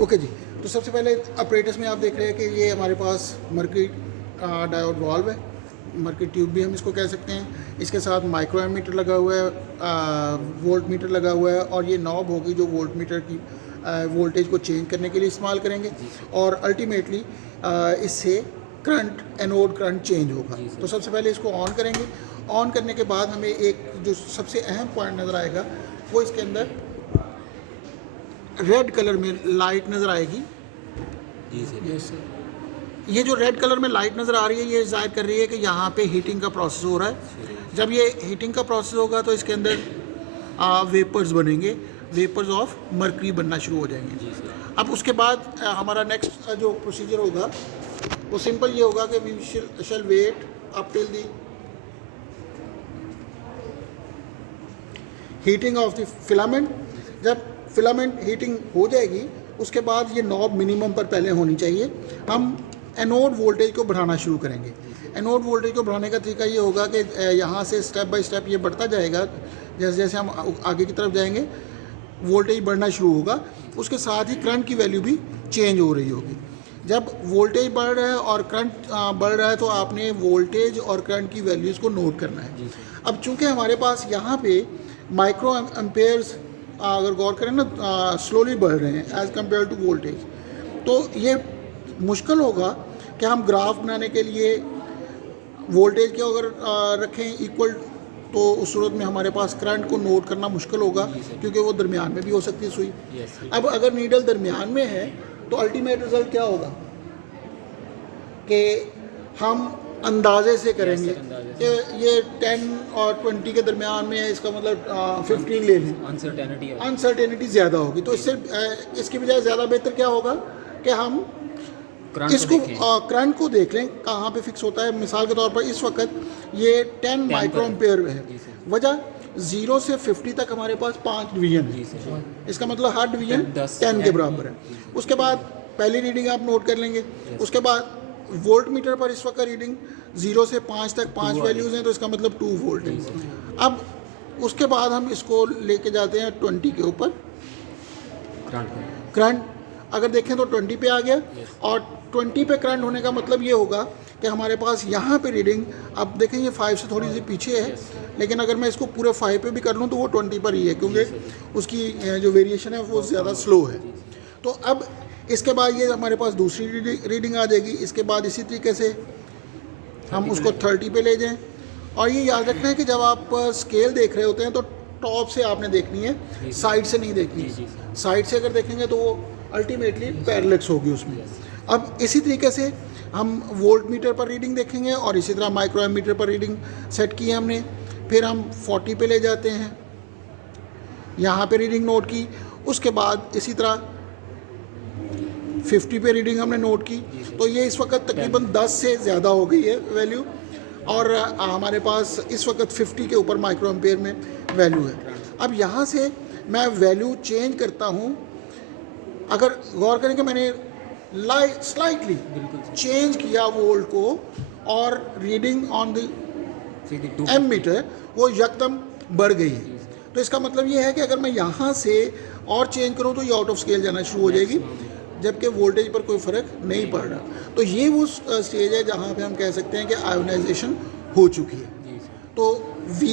Okay जी। तो सबसे पहले अपरेटस में आप देख रहे हैं कि ये हमारे पास मर्करी डायोड वॉल्व है, मर्करी ट्यूब भी हम इसको कह सकते हैं। इसके साथ माइक्रो एमीटर लगा हुआ है, वोल्ट मीटर लगा हुआ है, और ये नॉब होगी जो वोल्ट मीटर की वोल्टेज को चेंज करने के लिए इस्तेमाल करेंगे, और अल्टीमेटली इससे करंट, एनोड करंट चेंज होगा। तो सबसे पहले इसको ऑन करेंगे। ऑन करने के बाद हमें एक जो सबसे अहम पॉइंट नज़र आएगा वो इसके अंदर रेड कलर में लाइट नज़र आएगी। जी सर। ये जो रेड कलर में लाइट नज़र आ रही है ये जाहिर कर रही है कि यहाँ पे हीटिंग का प्रोसेस हो रहा है। जब ये हीटिंग का प्रोसेस होगा तो इसके अंदर वेपर्स बनेंगे, वेपर्स ऑफ मर्करी बनना शुरू हो जाएंगे। अब उसके बाद हमारा नेक्स्ट जो प्रोसीजर होगा वो सिंपल ये होगा कि we shall wait up till the heating of the filament. जब फिलामेंट हीटिंग हो जाएगी उसके बाद ये नॉब मिनिमम पर पहले होनी चाहिए। हम एनोड वोल्टेज को बढ़ाना शुरू करेंगे। एनोड वोल्टेज को बढ़ाने का तरीका ये होगा कि यहाँ से स्टेप बाय स्टेप ये बढ़ता जाएगा। जैसे जैसे हम आगे की तरफ जाएंगे वोल्टेज बढ़ना शुरू होगा, उसके साथ ही करंट की वैल्यू भी चेंज हो रही होगी। जब वोल्टेज बढ़ रहा है और करंट बढ़ रहा है तो आपने वोल्टेज और करंट की वैल्यूज़ को नोट करना है। अब चूंकि हमारे पास यहाँ पे माइक्रो एम्पेयर्स अगर गौर करें ना स्लोली बढ़ रहे हैं एज़ कम्पेयर टू वोल्टेज, तो ये मुश्किल होगा कि हम ग्राफ बनाने के लिए वोल्टेज के अगर रखें इक्वल, तो उस सूरत में हमारे पास करंट को नोट करना मुश्किल होगा क्योंकि वो दरमियान में भी हो सकती है सुई। अब अगर नीडल दरमियान में है तो अल्टीमेट रिजल्ट क्या होगा कि हम अंदाजे से करेंगे कि ये 10 और 20 के दरमियान में है, इसका मतलब 15 ले लें, अनसर्टेनिटी ज़्यादा होगी। तो इससे इसकी बजाय ज़्यादा बेहतर क्या होगा कि हम इसको करंट को देख लें कहाँ पे फिक्स होता है। मिसाल के तौर पर इस वक्त ये 10 माइक्रो एम्पेयर है। वजह 0 से 50 तक हमारे पास 5 डिवीजन है, इसका मतलब हर डिवीजन 10 के बराबर है। उसके बाद पहली रीडिंग आप नोट कर लेंगे। उसके बाद वोल्ट मीटर पर इस वक्त रीडिंग 0 से 5 तक 5 वैल्यूज़ हैं, तो इसका मतलब 2 वोल्ट है। अब उसके बाद हम इसको लेके जाते हैं 20 के ऊपर। करंट अगर देखें तो 20 पे आ गया, और 20 पे करंट होने का मतलब ये होगा कि हमारे पास यहाँ पे रीडिंग, अब देखें ये 5 से थोड़ी सी पीछे है, लेकिन अगर मैं इसको पूरे 5 पे भी कर लूँ तो वो 20 पर ही है क्योंकि उसकी जो वेरिएशन है वो ज़्यादा स्लो है। तो अब इसके बाद ये हमारे पास दूसरी रीडिंग आ जाएगी। इसके बाद इसी तरीके से हम उसको 30 पे ले जाएं। और ये याद रखना है कि जब आप स्केल देख रहे होते हैं तो टॉप से आपने देखनी है, साइड से नहीं देखनी। साइड से अगर देखेंगे तो वो अल्टीमेटली पैरेलक्स होगी उसमें। अब इसी तरीके से हम वोल्ट मीटर पर रीडिंग देखेंगे और इसी तरह माइक्रो एमीटर पर रीडिंग सेट की है हमने। फिर हम 40 पे ले जाते हैं, यहाँ पे रीडिंग नोट की। उसके बाद इसी तरह 50 पे रीडिंग हमने नोट की। तो ये इस वक्त तकरीबन 10 से ज़्यादा हो गई है वैल्यू, और हमारे पास इस वक्त 50 के ऊपर माइक्रो एम्पेयर में वैल्यू है। अब यहाँ से मैं वैल्यू चेंज करता हूँ। अगर गौर करें कि मैंने स्लाइटली चेंज किया वोल्ट को, और reading on the ammeter वो यकदम बढ़ गई है। तो इसका मतलब ये है कि अगर मैं यहाँ से और चेंज करूँ तो ये आउट ऑफ स्केल जाना शुरू हो जाएगी, जबकि वोल्टेज पर कोई फ़र्क नहीं पड़ रहा। तो ये वो स्टेज है जहाँ पे हम कह सकते हैं कि आयोनाइजेशन हो चुकी है। तो V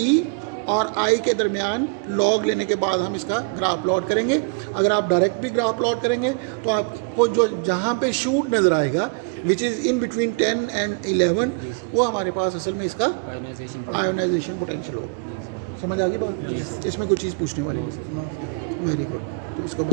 और I के दरमियान लॉग लेने के बाद हम इसका ग्राफ प्लॉट करेंगे। अगर आप डायरेक्ट भी ग्राफ प्लॉट करेंगे तो आपको जो जहाँ पे शूट नज़र आएगा which is in between 10 and 11, वो हमारे पास असल में इसका आयोनाइजेशन पोटेंशियल होगा। समझ आ गई बात? इसमें कुछ चीज़ पूछने वाली है? Very good. तो इसको